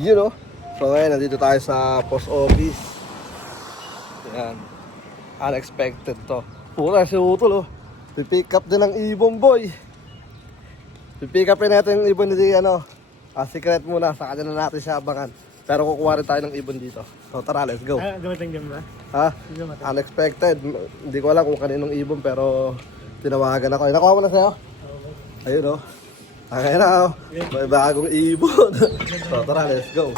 You know? So ngayon, nandito tayo sa post office. Yan. Unexpected to. Pura si Utol, oh. Pipick up din ng ibon, boy. Pipick upin natin yung ibon ni secret muna. Saka na natin siya abangan. Pero kukuha rin tayo ng ibon dito. So tara, let's go. Dumating din ba? Ha? Unexpected. Hindi ko alam kung kaninong ibon pero tinawagan ako. Nakuha mo na sa'yo? Ayun, oh. Okay na, oh. May bagong ibon. So tara, let's go.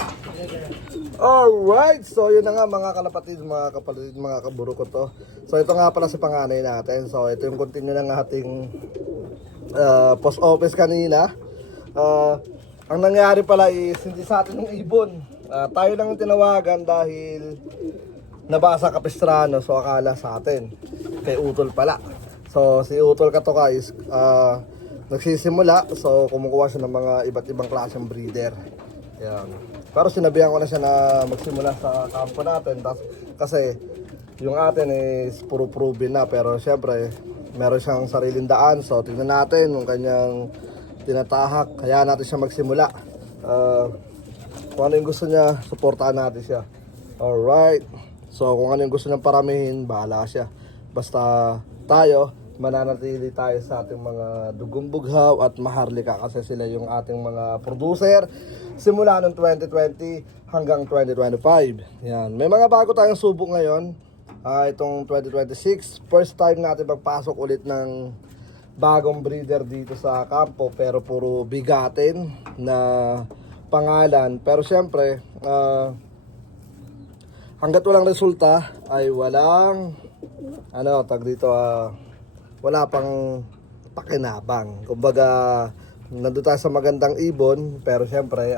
Alright, so yun na nga mga kalapatid, mga kapatid, mga kaburo ko to. So ito nga pala si panganay natin. So ito yung continue ng ating post office kanina. Ang nangyari pala is hindi sa atin yung ibon. Tayo lang yung tinawagan dahil nabasa Capistrano, so akala sa atin. Kay Utol pala. So si Utol Katoka is nagsisimula, so kumukuha siya ng mga iba't ibang klaseng breeder. Yan. Pero sinabihan ko na siya na magsimula sa kampo natin kasi yung atin is puro proven na, pero syempre meron siyang sariling daan. So tingnan natin yung kanyang tinatahak, kaya natin siya magsimula. Kung ano yung gusto niya, suportahan natin siya. Alright, so kung ano yung gusto niyang paramihin, bahala siya. Basta tayo, mananatili tayo sa ating mga dugong bughaw at maharlika kasi sila yung ating mga producer simula noong 2020 hanggang 2025. Yan. May mga bago tayong subok ngayon. Itong 2026, first time natin magpasok ulit ng bagong breeder dito sa kampo, pero puro bigatin na pangalan. Pero syempre, hanggat walang resulta ay walang wala pang pakinabang. Kumbaga, nandun tayo sa magandang ibon, pero syempre,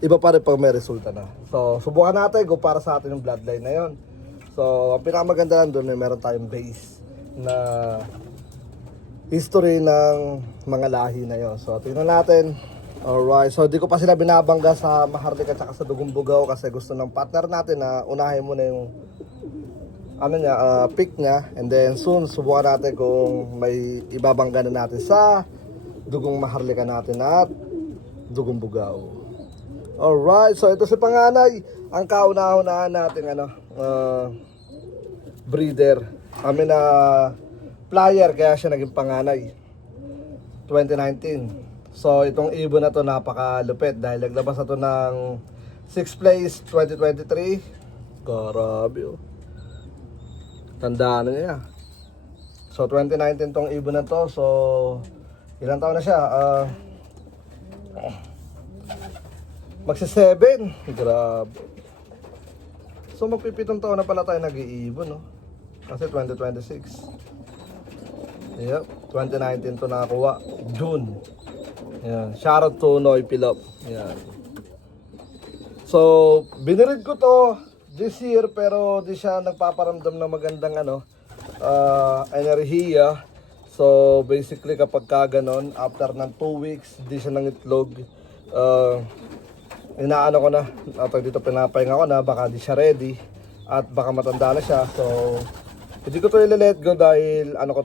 iba pa rin pag may resulta na. So, subukan natin kung para sa atin yung bloodline na yon. So, ang pinakamaganda lang doon ay meron tayong base na history ng mga lahi na yon. So, tingnan natin. Alright, so di ko pa sila binabangga sa Maharlika at sa Dugong Bugaw kasi gusto ng partner natin na unahin muna yung pick niya, and then soon subukan natin kung may ibabangga na natin sa Dugong Maharlika natin at Dugong Bugaw. Alright, so ito si panganay, ang kauna-unahan natin breeder. Flyer, kaya siya naging panganay 2019. So itong ibon na to napakalupit dahil naglabas na to ng 6th place 2023. Grabe, oh. Tandaan na niya. So 2019 tong ibon na to. So ilang taon na siya? Magsi-7. Grabe. So magpipitong taon na pala tayo nag-iibon, no? Kasi 2026. Yep, 2019 to nakakuha. June. Yan. Shoutout to Noy Pilop. Yan. So binirid ko to this year, pero di siya nagpaparamdam ng magandang enerhiya. So basically kapag ganon, after ng 2 weeks di siya nangitlog, inaano ko na dito, pinapahinga ko na baka di siya ready at baka matanda na siya. So hindi ko to i-let go dahil ang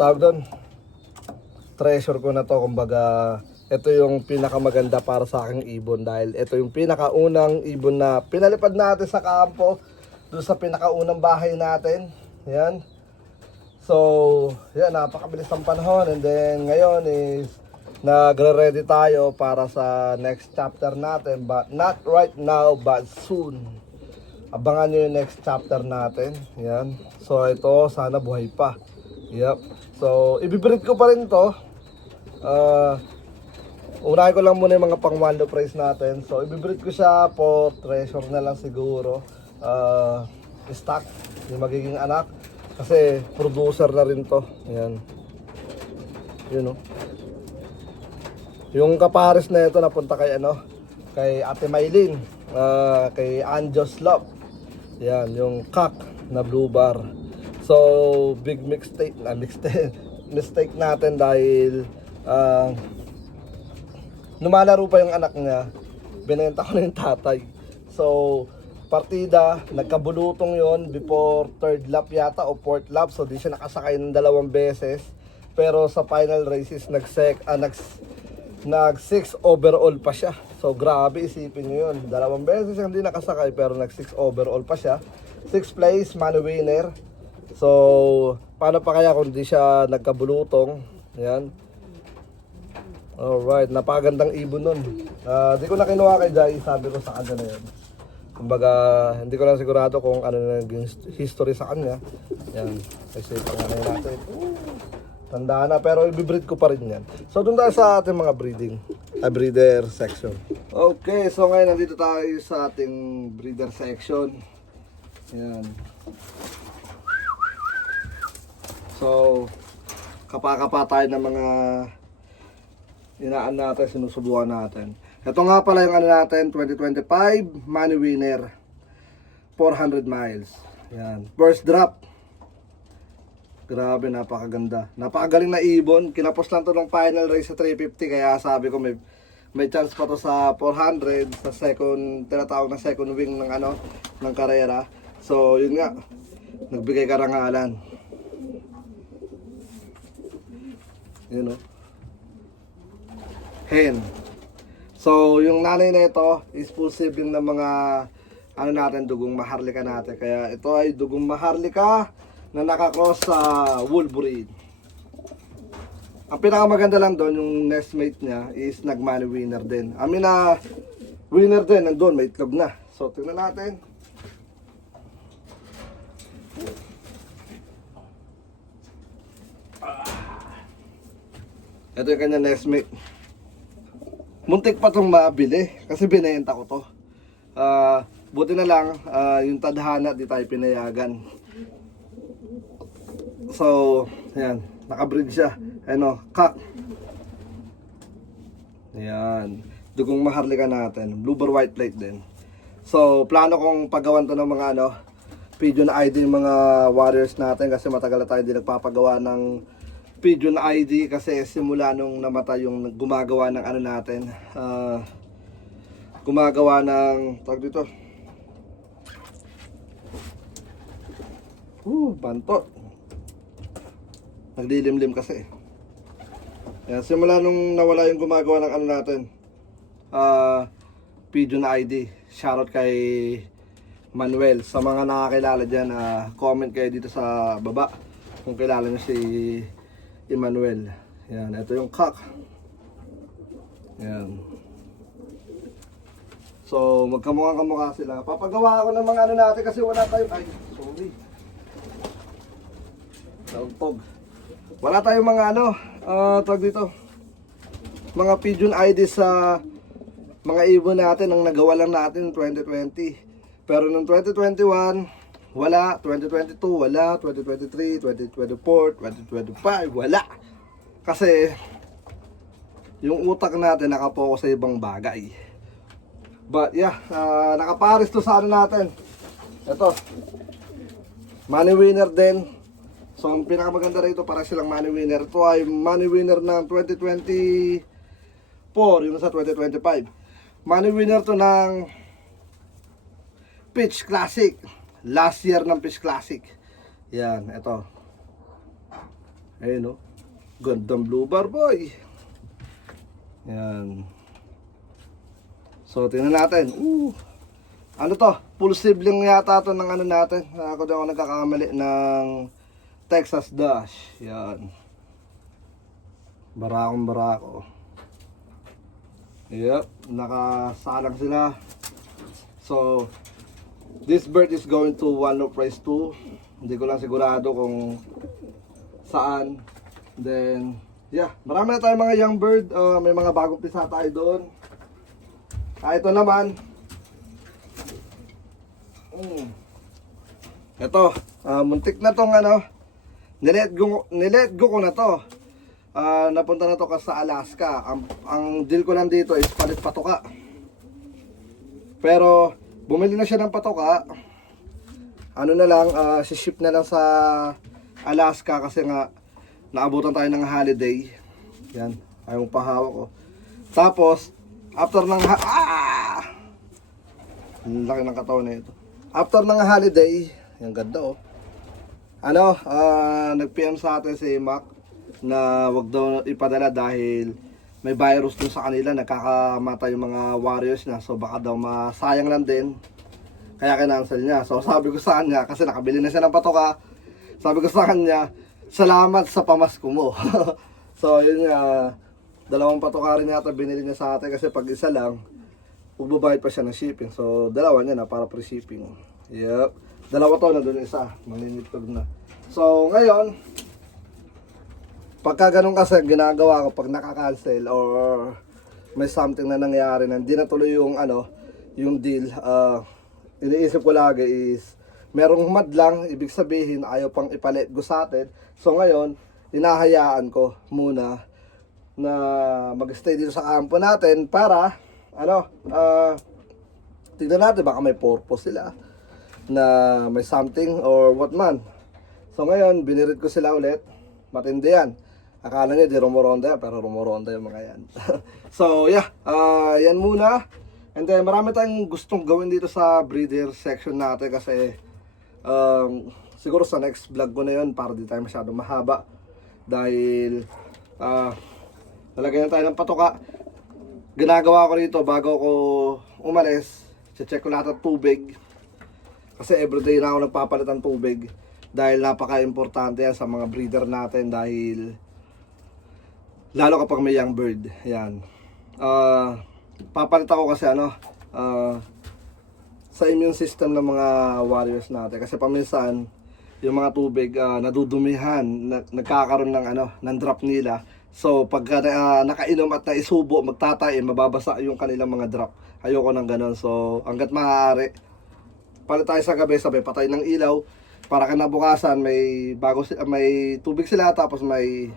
tawag doon, treasure ko na to. Kumbaga ito yung pinakamaganda para sa aking ibon dahil ito yung pinakaunang ibon na pinalipad natin sa kampo doon sa pinakaunang bahay natin. Yan. So, yan, napakabilis ng panahon, and then ngayon is nagre-ready tayo para sa next chapter natin, but not right now but soon. Abangan nyo yung next chapter natin. Yan. So ito, sana buhay pa. Yep. So, ibibreed ko pa rin to. Unahin ko lang muna yung mga pang one low price natin. So, ibibreed ko siya po treasure na lang siguro. Stock, yung magiging anak. Kasi producer na rin to. Ayan. Yun, oh. Yung kapares na ito napunta kay kay Ate Maylin, kay Anjos Love. Yan, yung cock na blue bar. So, big mistake natin dahil lumalaro pa yung anak niya. Binenta ko na yung tatay. So, partida, nagkabulutong yon before third lap yata o fourth lap. So, di siya nakasakay ng 2 beses. Pero sa final races, nag 6 overall pa siya. So grabe, isipin nyo yun. 2 beses siyang hindi nakasakay pero nag 6 overall pa siya. 6th place, money winner. So, paano pa kaya kung di siya nagkabulutong? Yan. Alright, napagandang ibon nun. Di ko na kinuha kay Jai, sabi ko sa kanya na yun. Kumbaga, hindi ko lang sigurado kung ano na naging history sa kanya. Yan, kasi panganay natin. Tanda na, pero i-breed ko pa rin yan. So, doon tayo sa ating mga breeder section. Okay, so ngayon nandito tayo sa ating breeder section. Yan. So, kapakapa tayo ng mga inaan natin, sinusubukan natin. Ito nga pala yung ano natin, 2025 money winner, 400 miles. Yan, first drop. Grabe, napakaganda. Napakagaling na ibon. Kinapos lang to ng final race sa 350, kaya sabi ko may chance pa to sa 400 sa second, tinatawag na second wing ng ano, ng karera. So, yun nga, nagbigay karangalan. Yun o. Hen. So, yung nanay na ito is full sibling ng mga ano natin, dugong maharlika natin. Kaya ito ay dugong maharlika na nakakross sa Wolverine. Ang pinakamaganda lang doon, yung nestmate niya is nag-money winner din. Amin na winner din, nandun, may itlog na. So, tingnan natin. Ito yung kanya nestmate. Muntik pa itong mabili kasi binayenta ko to. Buti na lang yung tadhana di tayo pinayagan. So, yan, nakabreed siya. Ano, cock. Yan, dugong maharlika natin. Blue bar white plate din. So, plano kong paggawan to ng mga ano, pigeon ID ng mga warriors natin kasi matagal na tayo hindi nagpapagawa ng pigeon ID kasi simula nung namatay yung gumagawa ng ano natin, gumagawa ng tawag dito, bantot, naglilimlim kasi. Yan, simula nung nawala yung gumagawa ng ano natin, pigeon ID. Shoutout kay Manuel. Sa mga nakakilala dyan, comment kayo dito sa baba kung kilala nyo si Emmanuel. Yan, ito yung cock. Yan. So, magkamukha-kamukha sila. Papagawa ako ng mga ano natin kasi wala tayong, ay, sorry. Tawag. Wala tayong mga ano, tawag dito, mga pigeon ID sa mga ibon natin ang nagawa lang natin 2020. Pero noong 2021, wala, 2022 wala, 2023, 2024, 2025 wala. Kasi yung utak natin nakapokus sa ibang bagay. But yeah, nakapares to sa ano natin. Ito, money winner din. So ang pinakamaganda rito para silang money winner. Ito ay money winner ng 2024, yung sa 2025. Money winner to ng Pitch Classic. Last year ng Pitch Classic. Yan, ito. Ayun o. Gandang blue bar boy. Yan. So, tingnan natin. Ano to? Full sibling yata to ng ano natin. Ako din ako nagkakamali ng Texas Dash. Yan. Barakong barako. Yep. Nakasalang sila. So, this bird is going to one of price 2. Hindi ko lang sigurado kung saan. Then, yeah. Marami na tayong mga young bird. May mga bagong pisa tayo doon. Ito naman. Ito. Muntik na tong ano. Nilet go ko na to. Napunta na to sa Alaska. Ang deal ko lang dito is palit patoka. Pero, bumili na siya ng patoka. Ano na lang, ship na lang sa Alaska kasi nga naabutan tayo ng holiday. Yan, ayaw pahawak ko. Tapos, after ng laki ng katawan na ito. After ng holiday, yung ganda oh. Nag-PM sa atin si Mac na wag daw ipadala dahil may virus dun sa kanila, nagkakamatay yung mga warriors niya. So baka daw masayang lang din. Kaya kinansel niya. So sabi ko sa kanya, kasi nakabili na siya ng patoka, sabi ko sa kanya, salamat sa pamasko mo. So yun nga, 2 patoka rin yata binili niya sa atin kasi pag isa lang, magbabayad pa siya ng shipping. So 2 niya na para free shipping. Yep. 2 to, na doon isa. Maninitog na. So ngayon, pagka ganun kasi ginagawa ko pag nakaka-cancel or may something na nangyari na hindi natuloy yung yung deal, iniisip ko lagi is merong madlang, ibig sabihin ayaw pang ipalit go sa atin. So ngayon, hinahayaan ko muna na mag-stay dito sa kampo natin para tignan natin baka may purpose sila na may something or what man. So ngayon, binirit ko sila ulit. Matindi yan. Akala nyo di rumoronda yan, pero rumoronda yung mga yan. So yeah, yan muna. And then marami tayong gustong gawin dito sa breeder section natin kasi siguro sa next vlog ko na yun para di tayo masyadong mahaba. Dahil lalagyan tayo ng patoka. Ginagawa ko rito bago ko umalis, check ko lahat ng tubig. Kasi everyday na ako nagpapalit ng tubig. Dahil napaka-importante yan sa mga breeder natin dahil lalo kapag may young bird. Yan. Papalit ako kasi sa immune system ng mga warriors natin. Kasi paminsan, yung mga tubig nadudumihan, nagkakaroon ng drop nila. So pagka nakainom at naisubo, magtatay, mababasa yung kanilang mga drop. Ayoko ng ganun. So hanggat maaari, palit tayo sa gabi, sabay patay ng ilaw para kinabukasan may tubig sila tapos may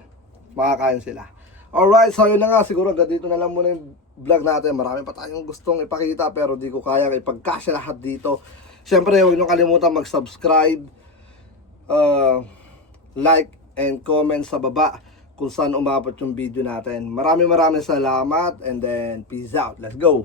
makakain sila. Alright, so yun na nga, siguro hanggang dito na lang muna yung vlog natin. Marami pa tayong gustong ipakita pero di ko kaya ipagkasya lahat dito. Siyempre, huwag nyo kalimutan mag-subscribe, like, and comment sa baba kung saan umabot yung video natin. Maraming salamat and then peace out. Let's go!